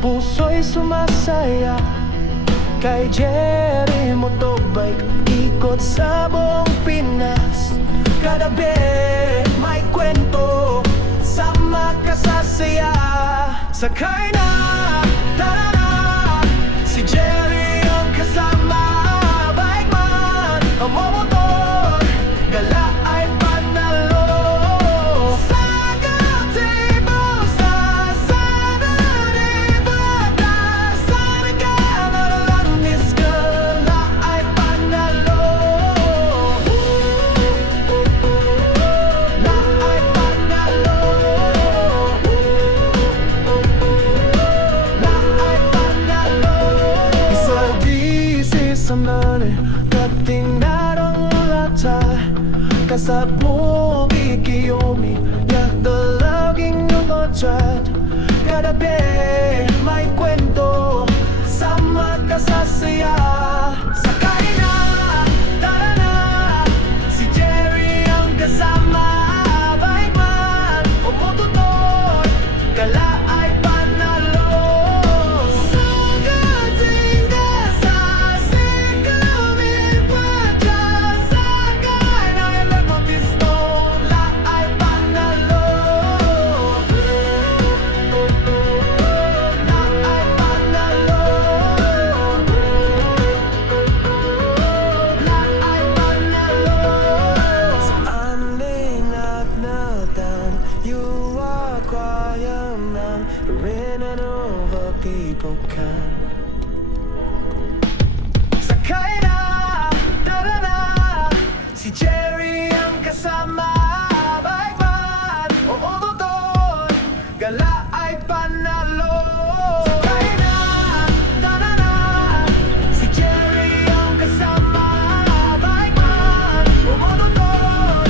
puso'y sumasaya. Kay Jerry Motobike, ikot sa buong Pinas. Kada biyernes may kwento, sama ka sa saya. Sakay na, tara na, si Jerry ang kasama. Bike man, ang motor, gala ay panalo. Sa Gatibo, sa Saturday, Bata, sa Nagkanalandis, gala ay panalo. La ay panalo. La ay panalo. Isa di sa mani, dating narang lata. Kasabong ikiyomi, yak dalaging nukotrat. Kada biyernes may kwento, sama ka sa saya. Sakay na, tara na, si Jerry ang kasama. Bike man o motor, gala ay panalo. Sa Gatibo, sa Sikawin pa dyan, sakay na ilang mapisto, la ay panalo. La ay panalo. La ay panalo. Sa aming at natan, you are quiet man, rin and over people can. Sakay na, tara na, si Jerry ang kasama. Bike man o motor, gala ay panalo. Sakay na, tara na, si Jerry ang kasama. Bike man o motor,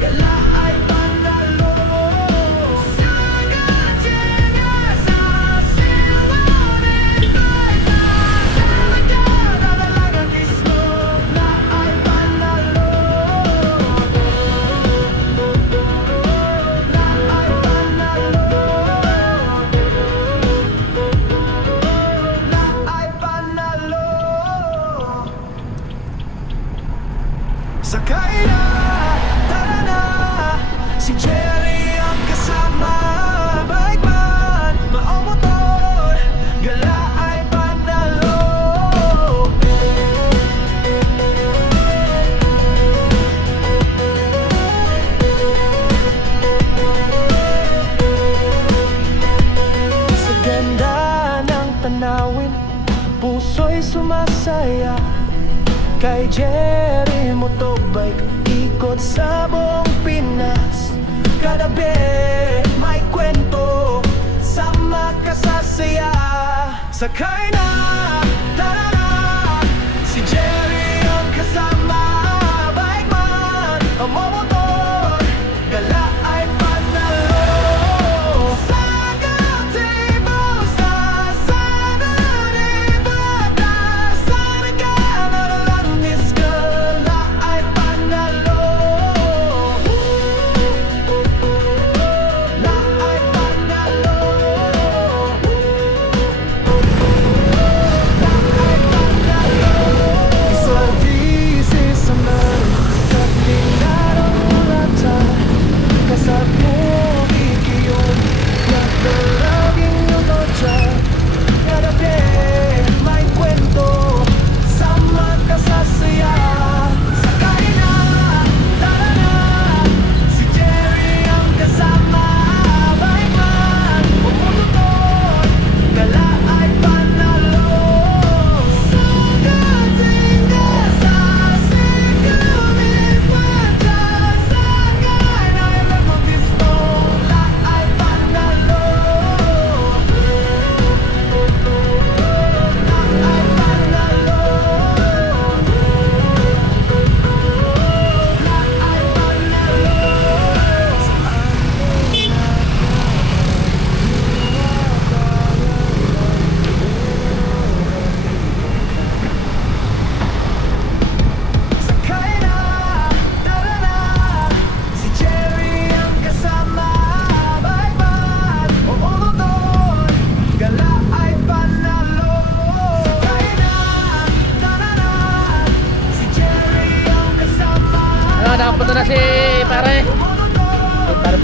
gala ay panalo. Sa Gatibo, sa Siluwanin, Bata, sa Nagkanalandis, la ay panalo. La ay panalo. La ay panalo. Sakay na, tara na, si Jerry ang kasama. Bike man, motor, gala ay panalo. Sa ganda ng tanawin, puso'y sumasaya. Kay Jerry Motobike, ikot sa buong Pinas. Kada biyernes may kwento, sama ka sa saya. Sakay na, tara na, si Jerry ang kasama. Bike man o motor, gala ay panalo. Sa Gatibo, sa Saturday, Bata, sa Nagkanalandis, gala ay panalo. La ay panalo.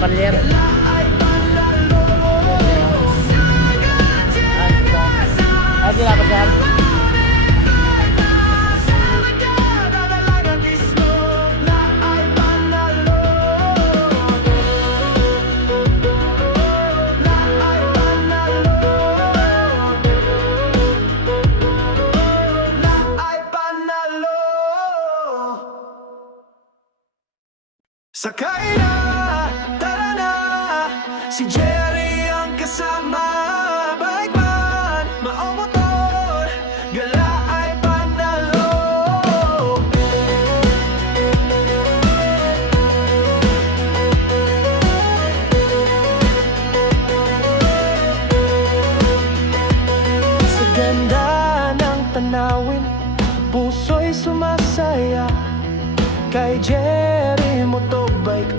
kalyer. Ay panalo sa kanya sa Ay, di dapat yan. sa magkada talaga mismo na ay panalo na ay panalo na ay panalo. Sakay na, tara na, si Jerry ang kasama. Bike man, maong motor, gala ay panalo. Sa ganda ng tanawin, puso'y sumasaya. Kay Jerry Motobike